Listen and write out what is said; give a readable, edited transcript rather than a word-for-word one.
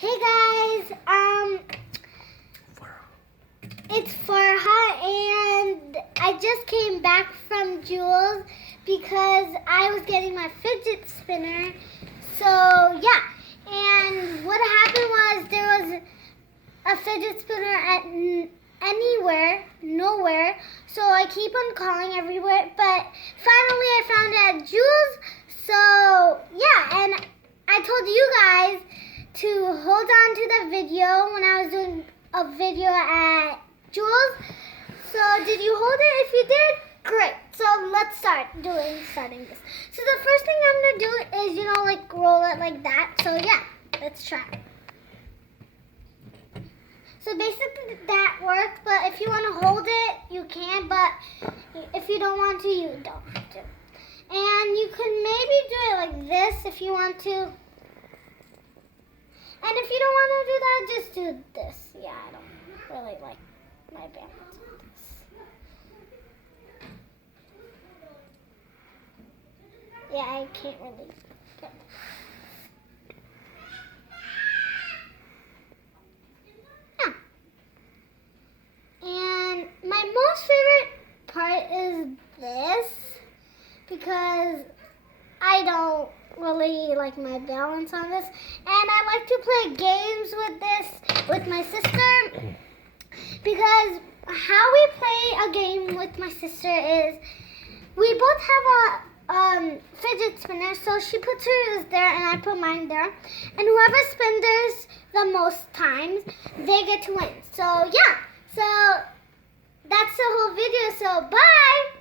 Hey guys, it's Farha and I just came back from Jules because I was getting my fidget spinner. So yeah, and what happened was there was a fidget spinner at nowhere. So I keep on calling everywhere, but finally I found it at Jules. So yeah, and I told you guys to hold on to the video when I was doing a video at Jules. So did you hold it? If you did, great. So let's starting this. So the first thing I'm gonna do is, like roll it like that. So yeah, let's try. So basically that worked, but if you want to hold it, you can, but if you don't want to, you don't have to. And you can maybe do it like this if you want to. And if you don't want to do that, just do this. Yeah, I don't really like my balance on this. Yeah, I can't really get it. And my most favorite part is this because I don't really like my balance on this, and I like to play games with this with my sister because how we play a game with my sister is we both have a fidget spinner, so she puts hers there and I put mine there, and whoever spins the most times, they get to win. So yeah, so that's the whole video, so bye!